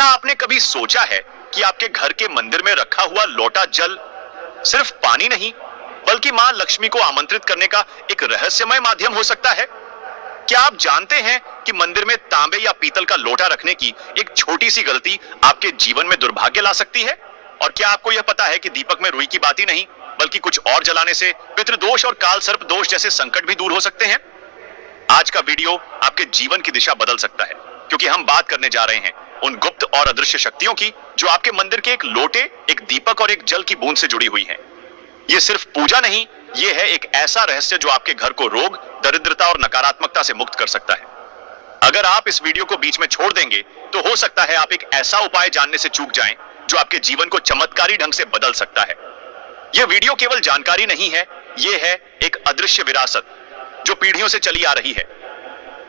क्या आपने कभी सोचा है कि आपके घर के मंदिर में रखा हुआ लोटा जल सिर्फ पानी नहीं, बल्कि मां लक्ष्मी को आमंत्रित करने का एक रहस्यमय माध्यम हो सकता है? क्या आप जानते हैं कि मंदिर में तांबे या पीतल का लोटा रखने की एक छोटी सी गलती आपके जीवन में दुर्भाग्य ला सकती है? और क्या आपको यह पता है कि दीपक में रुई की बात ही नहीं, बल्कि कुछ और जलाने से पितृदोष और काल सर्प दोष जैसे संकट भी दूर हो सकते हैं? आज का वीडियो आपके जीवन की दिशा बदल सकता है, क्योंकि हम बात करने जा रहे हैं उन गुप्त और अदृश्य शक्तियों की जो आपके मंदिर के एक लोटे, एक दीपक और एक जल की बूंद से जुड़ी हुई हैं। ये सिर्फ पूजा नहीं, ये है एक ऐसा रहस्य जो आपके घर को रोग, दरिद्रता और नकारात्मकता से मुक्त कर सकता है। अगर आप इस वीडियो को बीच में छोड़ देंगे तो हो सकता है आप एक ऐसा उपाय जानने से चूक जाएं जो आपके जीवन को चमत्कारी ढंग से बदल सकता है। यह वीडियो केवल जानकारी नहीं है, यह है एक अदृश्य विरासत जो पीढ़ियों से चली आ रही है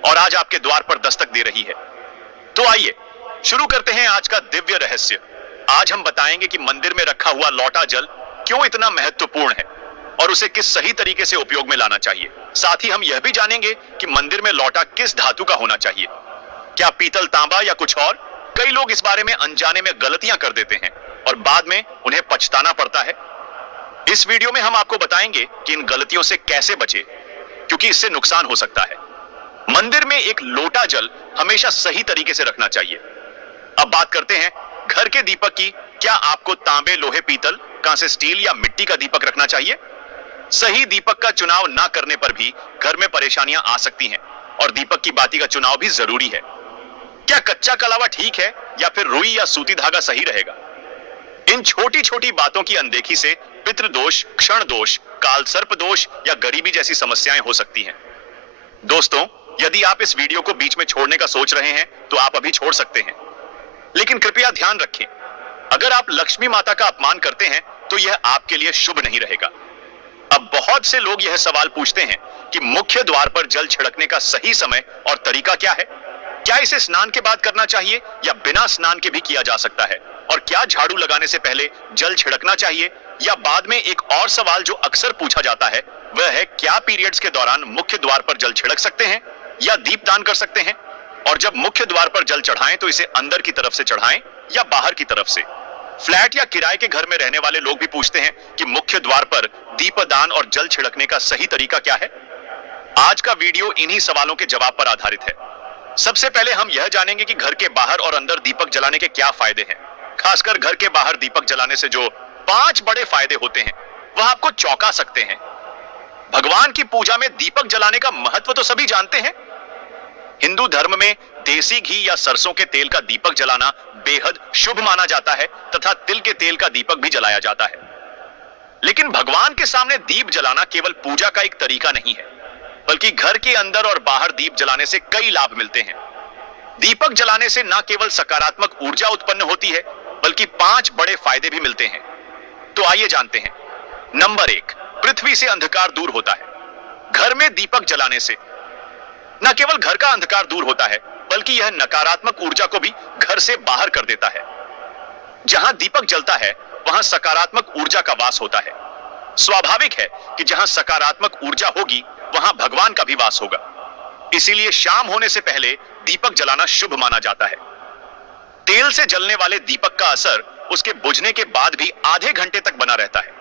और आज आपके द्वार पर दस्तक दे रही है। तो आइए शुरू करते हैं आज का दिव्य रहस्य। आज हम बताएंगे कि मंदिर में रखा हुआ लौटा जल क्यों इतना महत्वपूर्ण है और उसे किस सही तरीके से उपयोग में लाना चाहिए। साथ ही हम यह भी जानेंगे कि मंदिर में लौटा किस धातु का होना चाहिए, क्या पीतल, तांबा या कुछ और। कई लोग इस बारे में अनजाने में गलतियां कर देते हैं और बाद में उन्हें पछताना पड़ता है। इस वीडियो में हम आपको बताएंगे कि इन गलतियों से कैसे बचे, क्योंकि इससे नुकसान हो सकता है। मंदिर में एक लोटा जल हमेशा सही तरीके से रखना चाहिए। अब बात करते हैं घर के दीपक की। क्या आपको तांबे, लोहे, पीतल, कांसे, स्टील या मिट्टी का दीपक रखना चाहिए? सही दीपक का चुनाव ना करने पर भी घर में परेशानियां आ सकती हैं और दीपक की बाती का चुनाव भी जरूरी है। क्या कच्चा कलावा ठीक है या फिर रुई या सूती धागा सही रहेगा? इन छोटी छोटी बातों की अनदेखी से पितृदोष, क्षण दोष, काल सर्प दोष या गरीबी जैसी समस्याएं हो सकती हैं। दोस्तों, यदि आप इस वीडियो को बीच में छोड़ने का सोच रहे हैं तो आप अभी छोड़ सकते हैं, लेकिन कृपया ध्यान रखें, अगर आप लक्ष्मी माता का अपमान करते हैं तो यह आपके लिए शुभ नहीं रहेगा। अब बहुत से लोग यह सवाल पूछते हैं कि मुख्य द्वार पर जल छिड़कने का सही समय और तरीका क्या है? क्या इसे स्नान के बाद करना चाहिए या बिना स्नान के भी किया जा सकता है? और क्या झाड़ू लगाने से पहले जल छिड़कना चाहिए या बाद में? एक और सवाल जो अक्सर पूछा जाता है वह है, क्या पीरियड्स के दौरान मुख्य द्वार पर जल छिड़क सकते हैं या दीपदान कर सकते हैं? और जब मुख्य द्वार पर जल चढ़ाएं तो इसे अंदर की तरफ से चढ़ाएं या बाहर की तरफ से? फ्लैट या किराए के घर में रहने वाले लोग भी पूछते हैं कि मुख्य द्वार पर दीपदान और जल छिड़कने का सही तरीका क्या है। आज का वीडियो इन्हीं सवालों के जवाब पर आधारित है। सबसे पहले हम यह जानेंगे कि घर के बाहर और अंदर दीपक जलाने के क्या फायदे हैं। खासकर घर के बाहर दीपक जलाने से जो 5 बड़े फायदे होते हैं वह आपको चौंका सकते हैं। भगवान की पूजा में दीपक जलाने का महत्व तो सभी जानते हैं। हिंदू धर्म में देसी घी या सरसों के तेल का दीपक जलाना बेहद शुभ माना जाता है तथा तिल के तेल का दीपक भी जलाया जाता है। लेकिन भगवान के सामने दीप जलाना केवल पूजा का एक तरीका नहीं है, बल्कि घर के अंदर और बाहर दीप जलाने से कई लाभ मिलते हैं। दीपक जलाने से न केवल सकारात्मक ऊर्जा उत्पन्न होती है, बल्कि 5 बड़े फायदे भी मिलते हैं। तो आइए जानते हैं। नंबर 1, पृथ्वी से अंधकार दूर होता है। घर में दीपक जलाने से न केवल घर का अंधकार दूर होता है, बल्कि यह नकारात्मक ऊर्जा को भी घर से बाहर कर देता है। जहां दीपक जलता है वहां सकारात्मक ऊर्जा का वास होता है। स्वाभाविक है कि जहां सकारात्मक ऊर्जा होगी वहां भगवान का भी वास होगा। इसीलिए शाम होने से पहले दीपक जलाना शुभ माना जाता है। तेल से जलने वाले दीपक का असर उसके बुझने के बाद भी आधे घंटे तक बना रहता है,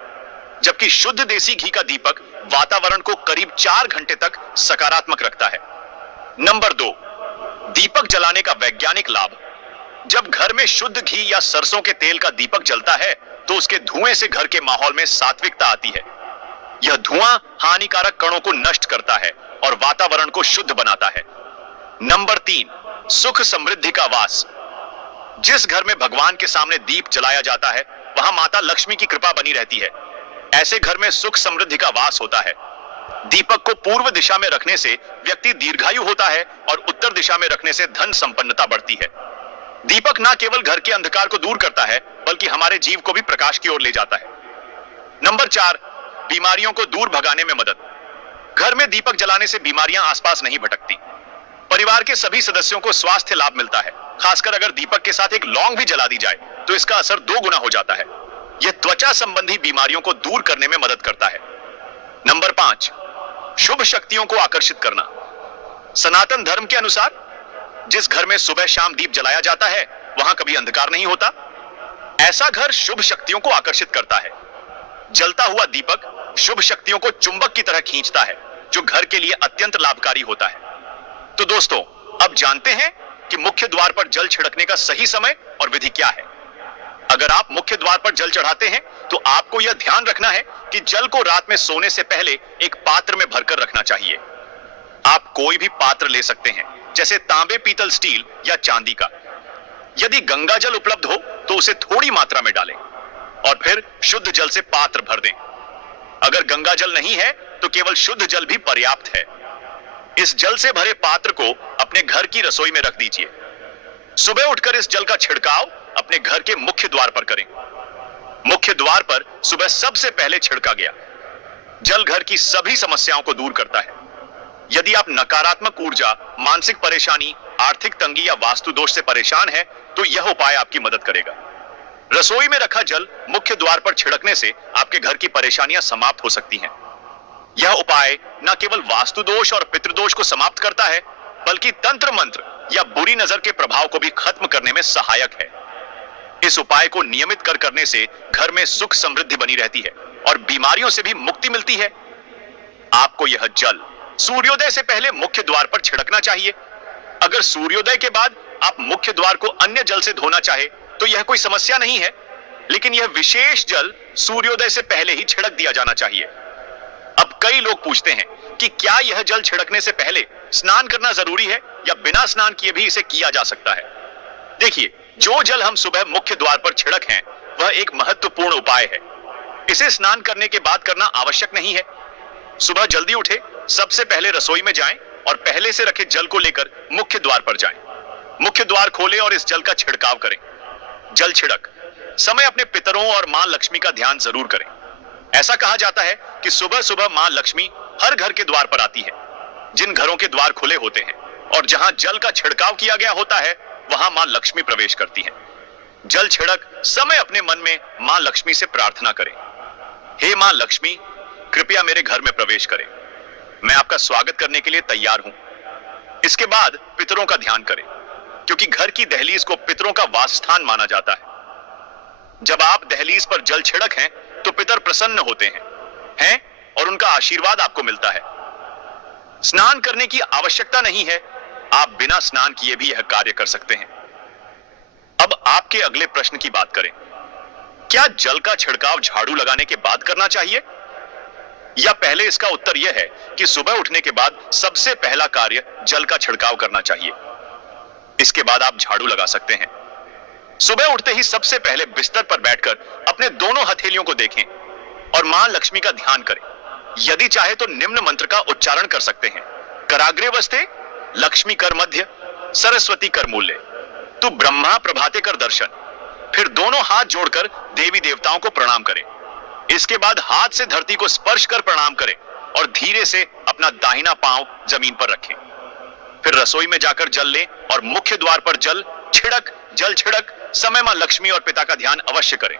जबकि शुद्ध देसी घी का दीपक वातावरण को करीब 4 घंटे तक सकारात्मक रखता है। नंबर 2, दीपक जलाने का वैज्ञानिक लाभ। जब घर में शुद्ध घी या सरसों के तेल का दीपक जलता है तो उसके धुएं से घर के माहौल में सात्विकता आती है। यह धुआं हानिकारक कणों को नष्ट करता है और वातावरण को शुद्ध बनाता है। नंबर 3, सुख समृद्धि का वास। जिस घर में भगवान के सामने दीप जलाया जाता है वहां माता लक्ष्मी की कृपा बनी रहती है। ऐसे घर में सुख समृद्धि का वास होता है। दीपक को पूर्व दिशा में रखने से व्यक्ति दीर्घायु होता है और उत्तर दिशा में रखने से धन संपन्नता बढ़ती है। दीपक न केवल घर के अंधकार को दूर करता है, बल्कि हमारे जीव को भी प्रकाश की ओर ले जाता है। नंबर 4, बीमारियों को दूर भगाने में मदद। घर में दीपक जलाने से बीमारियां आसपास नहीं भटकती। परिवार के सभी सदस्यों को स्वास्थ्य लाभ मिलता है। खासकर अगर दीपक के साथ एक लौंग भी जला दी जाए तो इसका असर 2 गुना हो जाता है। यह त्वचा संबंधी बीमारियों को दूर करने में मदद करता है। नंबर 5, शुभ शक्तियों को आकर्षित करना। सनातन धर्म के अनुसार जिस घर में सुबह शाम दीप जलाया जाता है वहां कभी अंधकार नहीं होता। ऐसा घर शुभ शक्तियों को आकर्षित करता है। जलता हुआ दीपक शुभ शक्तियों को चुंबक की तरह खींचता है, जो घर के लिए अत्यंत लाभकारी होता है। तो दोस्तों, अब जानते हैं कि मुख्य द्वार पर जल छिड़कने का सही समय और विधि क्या है। अगर आप मुख्य द्वार पर जल चढ़ाते हैं तो आपको यह ध्यान रखना है कि जल को रात में सोने से पहले एक पात्र में भरकर रखना चाहिए। आप कोई भी पात्र ले सकते हैं, जैसे तांबे, पीतल, स्टील या चांदी का। यदि गंगा जल उपलब्ध हो तो उसे थोड़ी मात्रा में डालें और फिर शुद्ध जल से पात्र भर दें। अगर गंगा जल नहीं है तो केवल शुद्ध जल भी पर्याप्त है। इस जल से भरे पात्र को अपने घर की रसोई में रख दीजिए। सुबह उठकर इस जल का छिड़काव अपने घर के मुख्य द्वार पर करें। मुख्य द्वार पर सुबह सबसे पहले छिड़का गया जल घर की सभी समस्याओं को दूर करता है। यदि आप नकारात्मक ऊर्जा, मानसिक परेशानी, आर्थिक तंगी या वास्तु दोष से परेशान हैं, तो यह उपाय आपकी मदद करेगा। रसोई में रखा जल मुख्य द्वार पर छिड़कने से आपके घर की परेशानियां समाप्त हो सकती हैं। यह उपाय न केवल वास्तु दोष और पितृदोष को समाप्त करता है, बल्कि तंत्र मंत्र या बुरी नजर के प्रभाव को भी खत्म करने में सहायक है। इस उपाय को नियमित करने से घर में सुख समृद्धि बनी रहती है और बीमारियों से भी मुक्ति मिलती है। आपको यह जल सूर्योदय से पहले मुख्य द्वार पर छिड़कना चाहिए। अगर सूर्योदय के बाद आप मुख्य द्वार को अन्य जल से धोना चाहे तो यह कोई समस्या नहीं है, लेकिन यह विशेष जल सूर्योदय से पहले ही छिड़क दिया जाना चाहिए। अब कई लोग पूछते हैं कि क्या यह जल छिड़कने से पहले स्नान करना जरूरी है या बिना स्नान किए भी इसे किया जा सकता है। देखिए, जो जल हम सुबह मुख्य द्वार पर छिड़क हैं, वह एक महत्वपूर्ण उपाय है। इसे स्नान करने के बाद करना आवश्यक नहीं है। सुबह जल्दी उठे, सबसे पहले रसोई में जाएं और पहले से रखे जल को लेकर मुख्य द्वार पर जाएं। मुख्य द्वार खोलें और इस जल का छिड़काव करें। जल छिड़क समय अपने पितरों और मां लक्ष्मी का ध्यान जरूर करें। ऐसा कहा जाता है कि सुबह सुबह मां लक्ष्मी हर घर के द्वार पर आती है। जिन घरों के द्वार खुले होते हैं और जहां जल का छिड़काव किया गया होता है, वहां मां लक्ष्मी प्रवेश करती हैं। जल छिड़क समय अपने मन में मां लक्ष्मी से प्रार्थना करें, हे मां लक्ष्मी, कृपया मेरे घर में प्रवेश करें। मैं आपका स्वागत करने के लिए तैयार हूं। इसके बाद पितरों का ध्यान करें, क्योंकि घर की दहलीज को पितरों का वासस्थान माना जाता है। जब आप दहलीज पर जल छिड़क हैं तो पितर प्रसन्न होते हैं और उनका आशीर्वाद आपको मिलता है। स्नान करने की आवश्यकता नहीं है, आप बिना स्नान किए भी यह कार्य कर सकते हैं। अब आपके अगले प्रश्न की बात करें। क्या जल का छिड़काव झाड़ू लगाने के बाद करना चाहिए, या पहले? इसका उत्तर यह है कि सुबह उठने के बाद सबसे पहला कार्य जल का छिड़काव करना चाहिए। इसके बाद आप झाड़ू लगा सकते हैं। सुबह उठते ही सबसे पहले बिस्तर पर बैठकर अपने दोनों हथेलियों को देखें और मां लक्ष्मी का ध्यान करें। यदि चाहे तो निम्न मंत्र का उच्चारण कर सकते हैं। कराग्रे वस्ते लक्ष्मी कर मध्य, सरस्वती कर मूल्य, तू ब्रह्मा प्रभाते कर दर्शन। फिर दोनों हाथ जोड़कर देवी देवताओं को प्रणाम करें। इसके बाद हाथ से धरती को स्पर्श कर प्रणाम करें और धीरे से अपना दाहिना पांव जमीन पर रखें। फिर रसोई में जाकर जल लें और मुख्य द्वार पर जल छिड़क समय मां लक्ष्मी और पिता का ध्यान अवश्य करें।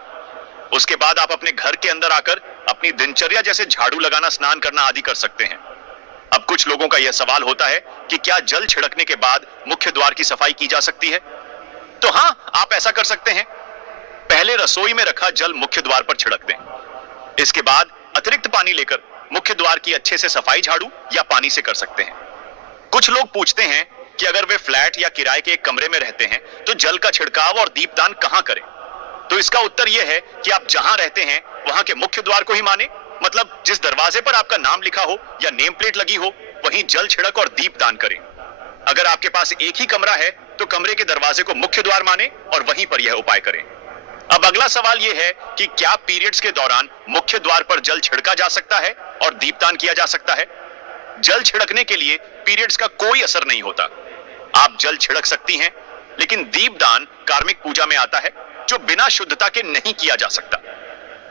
उसके बाद आप अपने घर के अंदर आकर अपनी दिनचर्या जैसे झाड़ू लगाना, स्नान करना आदि कर सकते हैं। अब कुछ लोगों का यह सवाल होता है कि क्या जल छिड़कने के बाद मुख्य द्वार की सफाई की जा सकती है? तो हां, आप ऐसा कर सकते हैं। पहले रसोई में रखा जल मुख्य द्वार पर छिड़क दें। इसके बाद अतिरिक्त पानी लेकर मुख्य द्वार की अच्छे से सफाई झाड़ू या पानी से कर सकते हैं। कुछ लोग पूछते हैं कि अगर वे फ्लैट या किराए के एक कमरे में रहते हैं तो जल का छिड़काव और दीपदान कहां करें? तो इसका उत्तर यह है कि आप जहां रहते हैं वहां के मुख्य द्वार को ही माने। मतलब जिस दरवाजे पर आपका नाम लिखा हो या नेम प्लेट लगी हो, वहीं जल छिड़क और दीपदान करें। अगर आपके पास एक ही कमरा है तो कमरे के दरवाजे को मुख्य द्वार माने और वहीं पर यह उपाय करें। अब अगला सवाल यह है कि क्या पीरियड्स के दौरान मुख्य द्वार पर जल छिड़का जा सकता है और दीपदान किया जा सकता है? जल छिड़कने के लिए पीरियड्स का कोई असर नहीं होता। आप जल छिड़क सकती हैं, लेकिन दीपदान कार्मिक पूजा में आता है, जो बिना शुद्धता के नहीं किया जा सकता।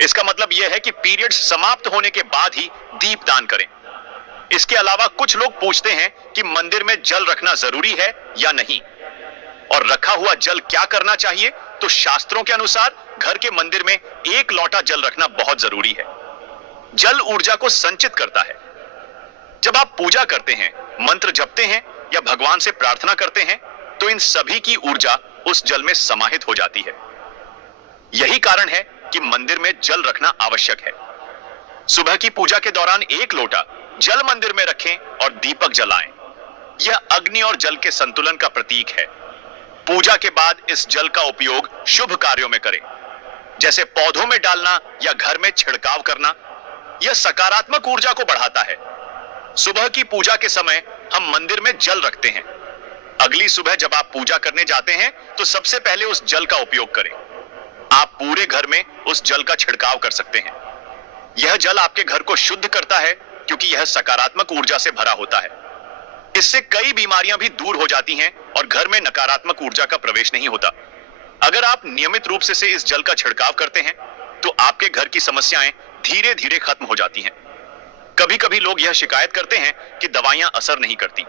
इसका मतलब यह है कि पीरियड्स समाप्त होने के बाद ही दीपदान करें। इसके अलावा कुछ लोग पूछते हैं कि मंदिर में जल रखना जरूरी है या नहीं, और रखा हुआ जल क्या करना चाहिए? तो शास्त्रों के अनुसार घर के मंदिर में 1 लोटा जल रखना बहुत जरूरी है। जल ऊर्जा को संचित करता है। जब आप पूजा करते हैं, मंत्र जपते हैं या भगवान से प्रार्थना करते हैं, तो इन सभी की ऊर्जा उस जल में समाहित हो जाती है। यही कारण है कि मंदिर में जल रखना आवश्यक है। सुबह की पूजा के दौरान 1 लोटा जल मंदिर में रखें और दीपक जलाएं। यह अग्नि और जल के संतुलन का प्रतीक है। पूजा के बाद इस जल का उपयोग शुभ कार्यों में करें, जैसे पौधों में डालना या घर में छिड़काव करना। यह सकारात्मक ऊर्जा को बढ़ाता है। सुबह की पूजा के समय हम मंदिर में जल रखते हैं। अगली सुबह जब आप पूजा करने जाते हैं तो सबसे पहले उस जल का उपयोग करें। आप पूरे घर में उस जल का छिड़काव कर सकते हैं। यह जल आपके घर को शुद्ध करता है क्योंकि यह सकारात्मक ऊर्जा से भरा होता है। इससे कई बीमारियां भी दूर हो जाती हैं और घर में नकारात्मक ऊर्जा का प्रवेश नहीं होता। अगर आप नियमित रूप से इस जल का छिड़काव करते हैं तो आपके घर की समस्याएं धीरे धीरे खत्म हो जाती हैं। कभी कभी लोग यह शिकायत करते हैं कि दवाइयां असर नहीं करती।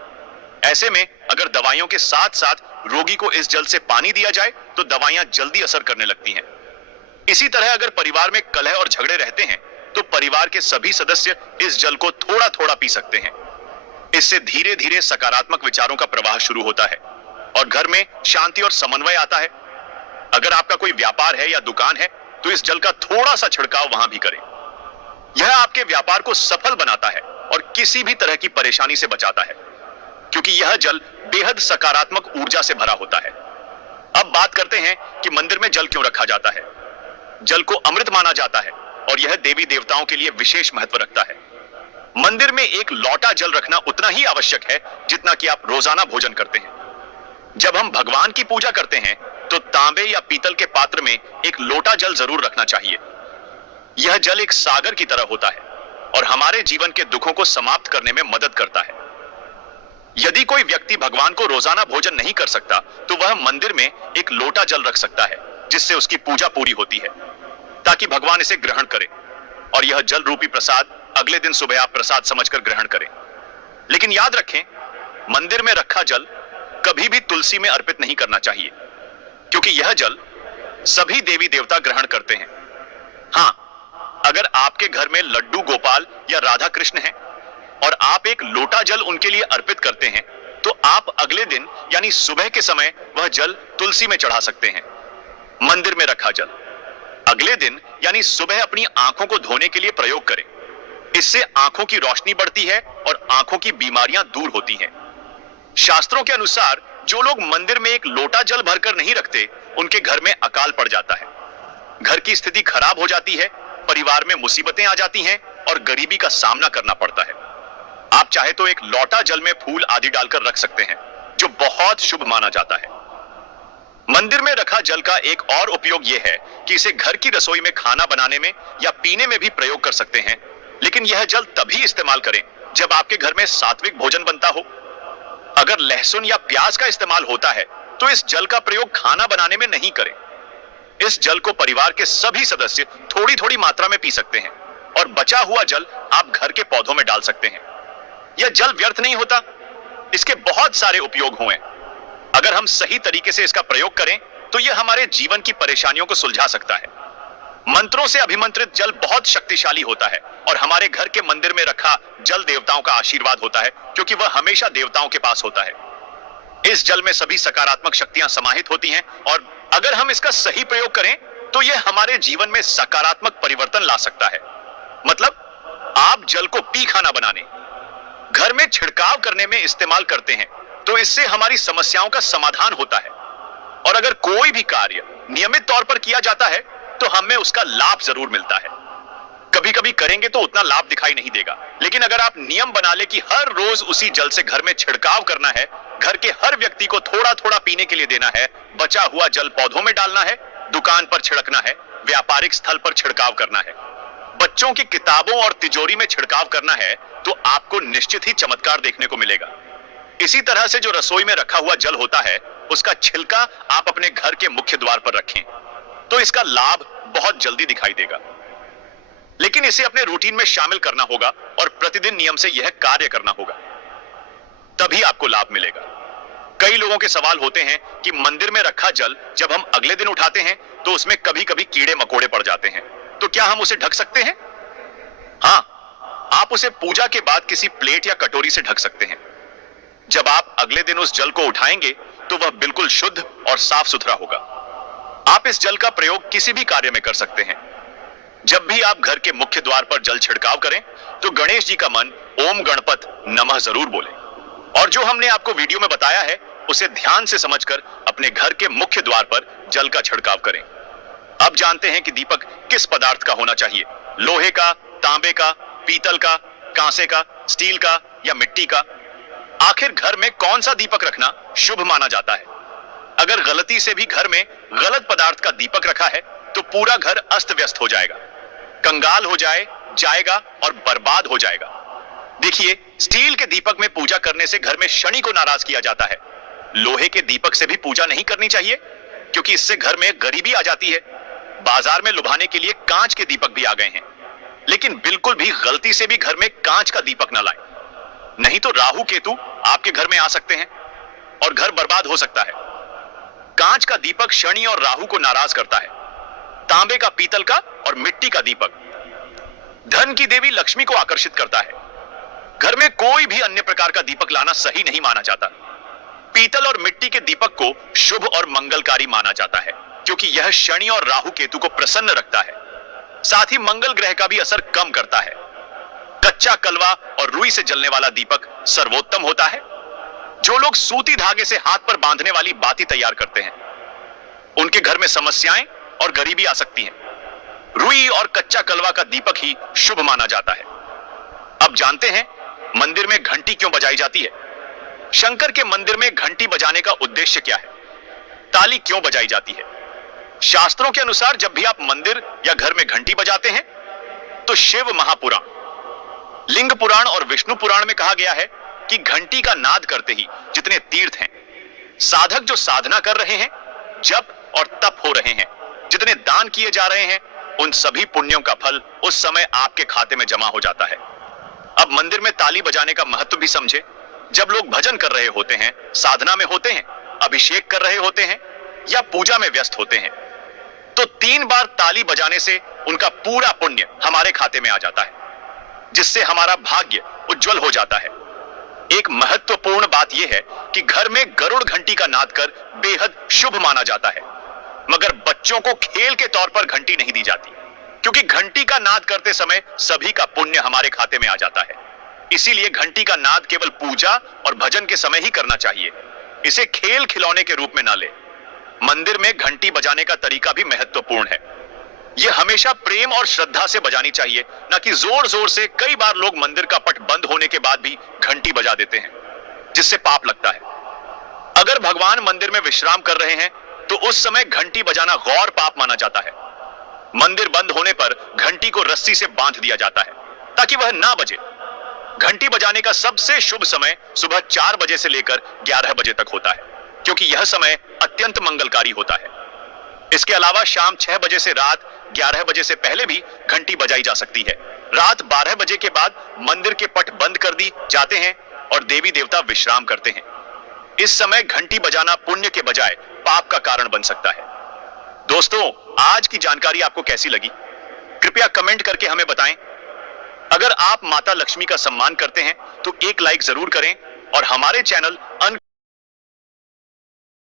ऐसे में अगर दवाइयों के साथ साथ रोगी को इस जल से पानी दिया जाए तो दवाइयां जल्दी असर करने लगती हैं। इसी तरह अगर परिवार में कलह और झगड़े रहते हैं तो परिवार के सभी सदस्य इस जल को थोड़ा थोड़ा पी सकते हैं। इससे धीरे धीरे सकारात्मक विचारों का प्रवाह शुरू होता है और घर में शांति और समन्वय आता है। अगर आपका कोई व्यापार है या दुकान है तो इस जल का थोड़ा सा छिड़काव वहां भी करें। यह आपके व्यापार को सफल बनाता है और किसी भी तरह की परेशानी से बचाता है, क्योंकि यह जल बेहद सकारात्मक ऊर्जा से भरा होता है। अब बात करते हैं कि मंदिर में जल क्यों रखा जाता है। जल को अमृत माना जाता है और यह देवी देवताओं के लिए विशेष महत्व रखता है। मंदिर में 1 लोटा जल रखना उतना ही आवश्यक है जितना कि आप रोजाना भोजन करते हैं। जब हम भगवान की पूजा करते हैं तो तांबे या पीतल के पात्र में 1 लोटा जल जरूर रखना चाहिए। यह जल एक सागर की तरह होता है और हमारे जीवन के दुखों को समाप्त करने में मदद करता है। यदि कोई व्यक्ति भगवान को रोजाना भोजन नहीं कर सकता तो वह मंदिर में 1 लोटा जल रख सकता है, जिससे उसकी पूजा पूरी होती है, ताकि भगवान इसे ग्रहण करे और यह जल रूपी प्रसाद अगले दिन सुबह आप प्रसाद समझकर ग्रहण करें। लेकिन याद रखें, मंदिर में रखा जल कभी भी तुलसी में अर्पित नहीं करना चाहिए, क्योंकि यह जल सभी देवी देवता ग्रहण करते हैं। हां, अगर आपके घर में लड्डू गोपाल या राधा कृष्ण हैं और आप 1 लोटा जल उनके लिए अर्पित करते हैं तो आप अगले दिन यानी सुबह के समय वह जल तुलसी में चढ़ा सकते हैं। मंदिर में रखा जल अगले दिन यानी सुबह अपनी आंखों को धोने के लिए प्रयोग करें। इससे आंखों की रोशनी बढ़ती है और आंखों की बीमारियां दूर होती हैं। शास्त्रों के अनुसार जो लोग मंदिर में 1 लोटा जल भरकर नहीं रखते, उनके घर में अकाल पड़ जाता है, घर की स्थिति खराब हो जाती है, परिवार में मुसीबतें आ जाती हैं और गरीबी का सामना करना पड़ता है। आप चाहे तो 1 लोटा जल में फूल आदि डालकर रख सकते हैं, जो बहुत शुभ माना जाता है। मंदिर में रखा जल का एक और उपयोग यह है कि इसे घर की रसोई में खाना बनाने में या पीने में भी प्रयोग कर सकते हैं, लेकिन यह जल तभी इस्तेमाल करें जब आपके घर में सात्विक भोजन बनता हो। अगर लहसुन या प्याज का इस्तेमाल होता है तो इस जल का प्रयोग खाना बनाने में नहीं करें। इस जल को परिवार के सभी सदस्य थोड़ी थोड़ी मात्रा में पी सकते हैं और बचा हुआ जल आप घर के पौधों में डाल सकते हैं। यह जल व्यर्थ नहीं होता, इसके बहुत सारे उपयोग हुए। अगर हम सही तरीके से इसका प्रयोग करें तो यह हमारे जीवन की परेशानियों को सुलझा सकता है। मंत्रों से अभिमंत्रित जल बहुत शक्तिशाली होता है और हमारे घर के मंदिर में रखा जल देवताओं का आशीर्वाद होता है, क्योंकि वह हमेशा देवताओं के पास होता है। इस जल में सभी सकारात्मक शक्तियां समाहित होती हैं और अगर हम इसका सही प्रयोग करें तो यह हमारे जीवन में सकारात्मक परिवर्तन ला सकता है। मतलब आप जल को पी खाना बनाने, घर में छिड़काव करने में इस्तेमाल करते हैं तो इससे हमारी समस्याओं का समाधान होता है। और अगर कोई भी कार्य नियमित तौर पर किया जाता है तो हमें उसका लाभ जरूर मिलता है। कभी कभी करेंगे तो उतना लाभ दिखाई नहीं देगा, लेकिन अगर आप नियम बना ले कि हर रोज उसी जल से घर में छिड़काव करना है, घर के हर व्यक्ति को थोड़ा थोड़ा पीने के लिए देना है, बचा हुआ जल पौधों में डालना है, दुकान पर छिड़कना है, व्यापारिक स्थल पर छिड़काव करना है, बच्चों की किताबों और तिजोरी में छिड़काव करना है, तो आपको निश्चित ही चमत्कार देखने को मिलेगा। इसी तरह से जो रसोई में रखा हुआ जल होता है, उसका छिलका आप अपने घर के मुख्य द्वार पर रखें तो इसका लाभ बहुत जल्दी दिखाई देगा। लेकिन इसे अपने रूटीन में शामिल करना होगा और प्रतिदिन नियम से यह कार्य करना होगा, तभी आपको लाभ मिलेगा। कई लोगों के सवाल होते हैं कि मंदिर में रखा जल जब हम अगले दिन उठाते हैं तो उसमें कभी कभी कीड़े मकोड़े पड़ जाते हैं, तो क्या हम उसे ढक सकते हैं? हां, आप उसे पूजा के बाद किसी प्लेट या कटोरी से ढक सकते हैं। जब आप अगले दिन उस जल को उठाएंगे तो वह बिल्कुल शुद्ध और साफ सुथरा होगा। आप इस जल का प्रयोग किसी भी कार्य में कर सकते हैं। जब भी आप घर के मुख्य द्वार पर जल छिड़काव करें तो गणेश जी का मन ओम गणपत नमः जरूर बोले, और जो हमने आपको वीडियो में बताया है उसे ध्यान से समझकर अपने घर के मुख्य द्वार पर जल का छिड़काव करें। अब जानते हैं कि दीपक किस पदार्थ का होना चाहिए, लोहे का, तांबे का, पीतल का, कांसे का, स्टील का या मिट्टी का। आखिर घर में कौन सा दीपक रखना शुभ माना जाता है? अगर गलती से भी घर में गलत पदार्थ का दीपक रखा है तो पूरा घर अस्त व्यस्त हो जाएगा, कंगाल हो जाएगा और बर्बाद हो जाएगा। देखिए, स्टील के दीपक में पूजा करने से घर में शनि को नाराज किया जाता है। लोहे के दीपक से भी पूजा नहीं करनी चाहिए क्योंकि इससे घर में गरीबी आ जाती है। बाजार में लुभाने के लिए कांच के दीपक भी आ गए हैं, लेकिन बिल्कुल भी गलती से भी घर में कांच का दीपक न लाएं, नहीं तो राहु केतु आपके घर में आ सकते हैं और घर बर्बाद हो सकता है। कांच का दीपक शनि और राहु को नाराज करता है। तांबे का, पीतल का और मिट्टी का दीपक धन की देवी लक्ष्मी को आकर्षित करता है। घर में कोई भी अन्य प्रकार का दीपक लाना सही नहीं माना जाता। पीतल और मिट्टी के दीपक को शुभ और मंगलकारी माना जाता है क्योंकि यह शनि और राहु केतु को प्रसन्न रखता है, साथ ही मंगल ग्रह का भी असर कम करता है। कच्चा कलवा और रुई से जलने वाला दीपक सर्वोत्तम होता है। जो लोग सूती धागे से हाथ पर बांधने वाली बाती तैयार करते हैं उनके घर में समस्याएं और गरीबी आ सकती है। रुई और कच्चा कलवा का दीपक ही शुभ माना जाता है। अब जानते हैं मंदिर में घंटी क्यों बजाई जाती है। शंकर के मंदिर में घंटी बजाने का उद्देश्य क्या है? ताली क्यों बजाई जाती है? शास्त्रों के अनुसार जब भी आप मंदिर या घर में घंटी बजाते हैं तो शिव महापुराण, लिंग पुराण और विष्णु पुराण में कहा गया है कि घंटी का नाद करते ही जितने तीर्थ हैं, साधक जो साधना कर रहे हैं, जप और तप हो रहे हैं, जितने दान किए जा रहे हैं, उन सभी पुण्यों का फल उस समय आपके खाते में जमा हो जाता है। अब मंदिर में ताली बजाने का महत्व भी समझे। जब लोग भजन कर रहे होते हैं, साधना में होते हैं, अभिषेक कर रहे होते हैं या पूजा में व्यस्त होते हैं तो 3 बार ताली बजाने से उनका पूरा पुण्य हमारे खाते में आ जाता है, जिससे हमारा भाग्य उज्जवल हो जाता है। एक महत्वपूर्ण बात यह है कि घर में गरुड़ घंटी का नाद कर बेहद शुभ माना जाता है, मगर बच्चों को खेल के तौर पर घंटी नहीं दी जाती क्योंकि घंटी का नाद करते समय सभी का पुण्य हमारे खाते में आ जाता है। इसीलिए घंटी का नाद केवल पूजा और भजन के समय ही करना चाहिए, इसे खेल खिलौने के रूप में ना ले। मंदिर में घंटी बजाने का तरीका भी महत्वपूर्ण है। यह हमेशा प्रेम और श्रद्धा से बजानी चाहिए, न कि जोर जोर से। कई बार लोग मंदिर का पट बंद होने के बाद भी घंटी बजा देते हैं, जिससे पाप लगता है। अगर भगवान मंदिर में विश्राम कर रहे हैं तो उस समय घंटी बजाना गौर पाप माना जाता है। मंदिर बंद होने पर घंटी को रस्सी से बांध दिया जाता है ताकि वह ना बजे। घंटी बजाने का सबसे शुभ समय सुबह 4 बजे से लेकर 11 बजे तक होता है क्योंकि यह समय अत्यंत मंगलकारी होता है। इसके अलावा शाम 6 बजे से रात 11 बजे से पहले भी घंटी बजाई जा सकती है। रात 12 बजे के बाद मंदिर के पट बंद कर दी जाते हैं और देवी देवता विश्राम करते हैं। इस समय घंटी बजाना पुण्य के बजाय पाप का कारण बन सकता है। दोस्तों, आज की जानकारी आपको कैसी लगी? कृपया कमेंट करके हमें बताएं। अगर आप माता लक्ष्मी का सम्मान करते हैं तो एक लाइक जरूर करें और हमारे चैनल